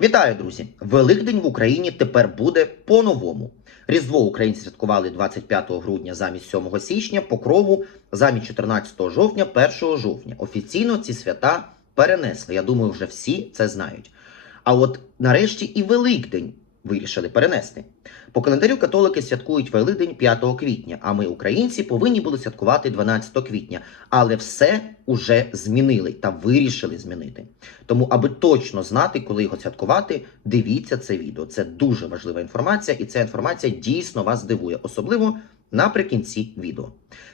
Вітаю, друзі! Великдень в Україні тепер буде по-новому. Різдво українці святкували 25 грудня замість 7 січня, Покрову замість 14 жовтня, 1 жовтня. Офіційно ці свята перенесли. Я думаю, вже всі це знають. А от нарешті і Великдень вирішили перенести. По календарю католики святкують Великдень 5 квітня, а ми, українці, повинні були святкувати 12 квітня. Але все уже змінили та вирішили змінити. Тому, аби точно знати, коли його святкувати, дивіться це відео. Це дуже важлива інформація, і ця інформація дійсно вас здивує, особливо наприкінці відео.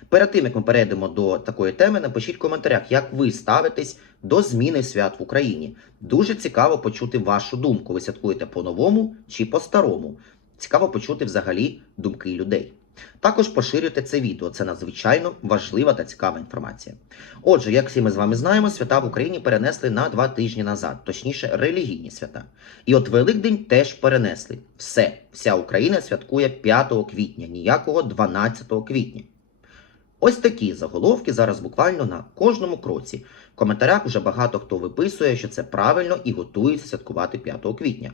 Перед тим, як ми перейдемо до такої теми, напишіть в коментарях, як ви ставитесь до зміни свят в Україні. Дуже цікаво почути вашу думку. Ви святкуєте по-новому чи по-старому? Цікаво почути взагалі думки людей. Також поширюйте це відео, це надзвичайно важлива та цікава інформація. Отже, як всі ми з вами знаємо, свята в Україні перенесли на 2 тижні назад, точніше релігійні свята. І от Великдень теж перенесли. Вся Україна святкує 5 квітня, ніякого 12 квітня. Ось такі заголовки зараз буквально на кожному кроці. В коментарях вже багато хто виписує, що це правильно і готується святкувати 5 квітня.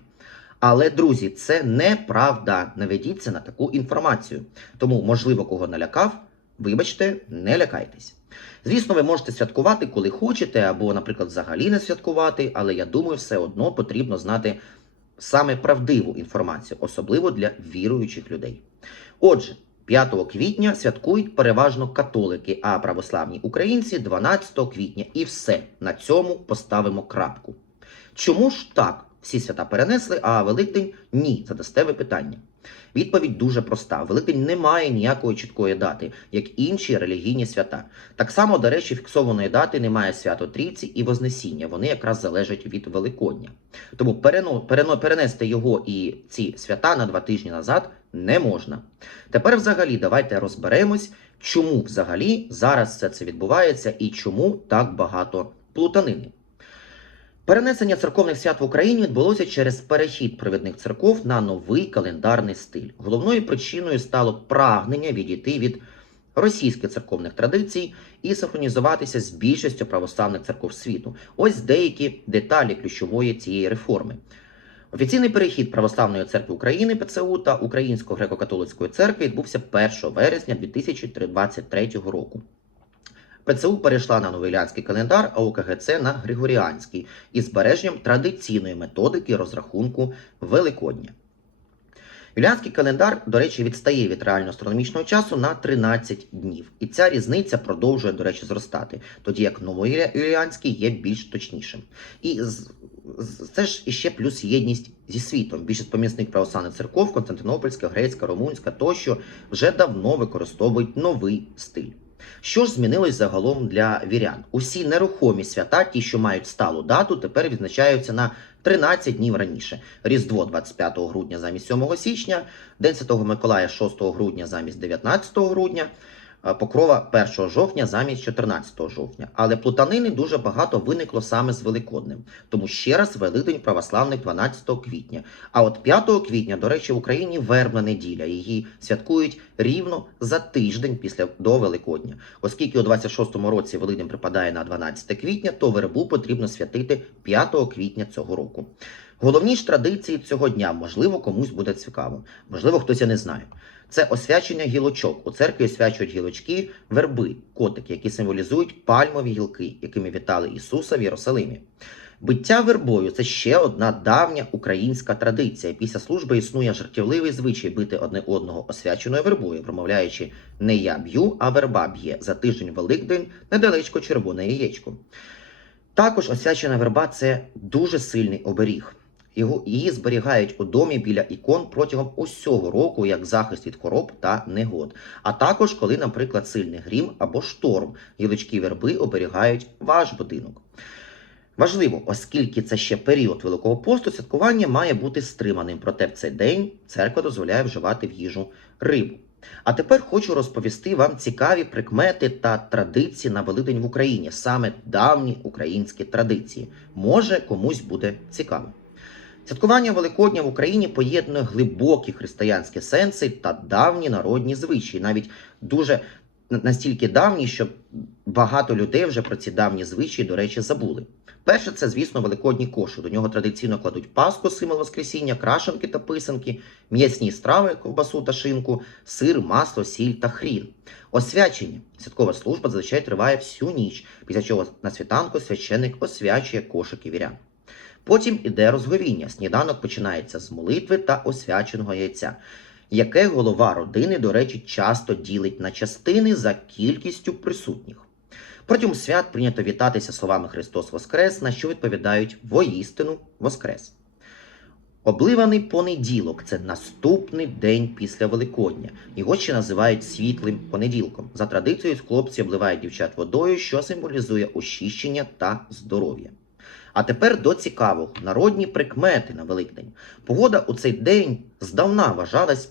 Але, друзі, це неправда. Не ведіться на таку інформацію. Тому, можливо, кого налякав, вибачте, не лякайтесь. Звісно, ви можете святкувати, коли хочете, або, наприклад, взагалі не святкувати, але я думаю, все одно потрібно знати саме правдиву інформацію, особливо для віруючих людей. Отже, 5 квітня святкують переважно католики, а православні українці 12 квітня. І все, на цьому поставимо крапку. Чому ж так? Всі свята перенесли, а Великдень – ні, задасте ви питання. Відповідь дуже проста. Великдень не має ніякої чіткої дати, як інші релігійні свята. Так само, до речі, фіксованої дати немає свято Трійці і Вознесіння. Вони якраз залежать від Великодня. Тому перенести його і ці свята на 2 тижні назад не можна. Тепер взагалі давайте розберемось, чому взагалі зараз все це відбувається і чому так багато плутанини. Перенесення церковних свят в Україні відбулося через перехід провідних церков на новий календарний стиль. Головною причиною стало прагнення відійти від російських церковних традицій і синхронізуватися з більшістю православних церков світу. Ось деякі деталі ключової цієї реформи. Офіційний перехід Православної церкви України ПЦУ та Української греко-католицької церкви відбувся 1 вересня 2023 року. ПЦУ перейшла на новоюліанський календар, а УКГЦ на Григоріанський із збереженням традиційної методики розрахунку Великодня. Юліанський календар, до речі, відстає від реального астрономічного часу на 13 днів. І ця різниця продовжує, до речі, зростати, тоді як новоюліанський є більш точнішим. І це ж іще плюс єдність зі світом. Більшість помісних православних церков, Константинопольська, Грецька, Румунська тощо вже давно використовують новий стиль. Що ж змінилось загалом для вірян? Усі нерухомі свята, ті, що мають сталу дату, тепер відзначаються на 13 днів раніше. Різдво 25 грудня замість 7 січня, День Святого Миколая 6 грудня замість 19 грудня, Покрова 1 жовтня замість 14 жовтня. Але плутанини дуже багато виникло саме з Великоднем. Тому ще раз Великдень православних 12 квітня. А от 5 квітня, до речі, в Україні вербна неділя. Її святкують рівно за тиждень до Великодня. Оскільки у 26-му році Великдень припадає на 12 квітня, то вербу потрібно святити 5 квітня цього року. Головні ж традиції цього дня, можливо, комусь буде цікаво, можливо, хтось і не знає. Це освячення гілочок. У церкві освячують гілочки верби, котики, які символізують пальмові гілки, якими вітали Ісуса в Єрусалимі. Биття вербою – це ще одна давня українська традиція. Після служби існує жартівливий звичай бити одне одного освяченою вербою, промовляючи «не я б'ю, а верба б'є, за тиждень Великдень, недалечко червоне яєчко». Також освячена верба – це дуже сильний оберіг. Її зберігають у домі біля ікон протягом усього року, як захист від хвороб та негод. А також, коли, наприклад, сильний грім або шторм, гілочки верби оберігають ваш будинок. Важливо, оскільки це ще період Великого посту, святкування має бути стриманим. Проте в цей день церква дозволяє вживати в їжу рибу. А тепер хочу розповісти вам цікаві прикмети та традиції на Великдень в Україні. Саме давні українські традиції. Може, комусь буде цікаво. Святкування Великодня в Україні поєднує глибокі християнські сенси та давні народні звичаї. Навіть дуже настільки давні, що багато людей вже про ці давні звичаї, до речі, забули. Перше, це, звісно, великодній кошик. До нього традиційно кладуть паску, символ Воскресіння, крашенки та писанки, м'ясні страви, ковбасу та шинку, сир, масло, сіль та хрін. Освячення. Святкова служба зазвичай триває всю ніч, після чого на світанку священник освячує кошики вірян. Потім іде розговіння. Сніданок починається з молитви та освяченого яйця, яке голова родини, до речі, часто ділить на частини за кількістю присутніх. Протягом свят прийнято вітатися словами «Христос Воскрес», на що відповідають «Воістину Воскрес». Обливаний понеділок – це наступний день після Великодня. Його ще називають світлим понеділком. За традицією, хлопці обливають дівчат водою, що символізує очищення та здоров'я. А тепер до цікавого. Народні прикмети на Великдень. Погода у цей день здавна вважалась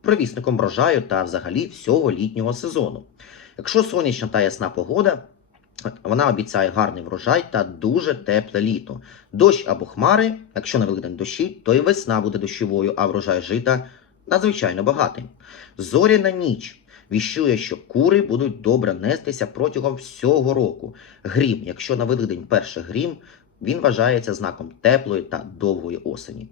провісником врожаю та взагалі всього літнього сезону. Якщо сонячна та ясна погода, вона обіцяє гарний врожай та дуже тепле літо. Дощ або хмари, якщо на Великдень дощі, то і весна буде дощовою, а врожай жита надзвичайно багатим. Зоряна ніч віщує, що кури будуть добре нестися протягом всього року. Грім, якщо на Великдень перший грім, він вважається знаком теплої та довгої осені.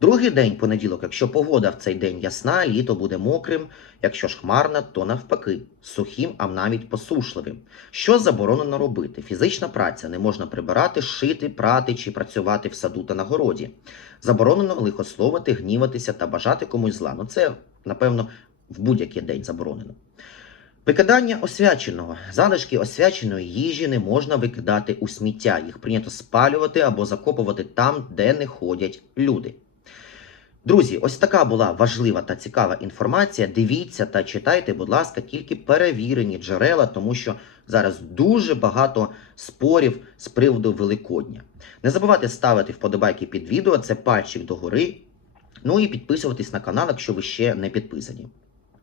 Другий день, понеділок, якщо погода в цей день ясна, літо буде мокрим, якщо ж хмарна, то навпаки, сухим, а навіть посушливим. Що заборонено робити? Фізична праця, не можна прибирати, шити, прати чи працювати в саду та на городі. Заборонено лихословити, гніватися та бажати комусь зла. Це, напевно, в будь-який день заборонено. Викидання освяченого. Залишки освяченої їжі не можна викидати у сміття. Їх прийнято спалювати або закопувати там, де не ходять люди. Друзі, ось така була важлива та цікава інформація. Дивіться та читайте, будь ласка, тільки перевірені джерела, тому що зараз дуже багато спорів з приводу Великодня. Не забувайте ставити вподобайки під відео, це пальчик догори. Ну і підписуватись на канал, якщо ви ще не підписані.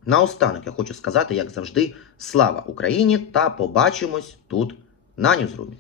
Наостанок я хочу сказати, як завжди, слава Україні та побачимось тут на Ньюзрумі.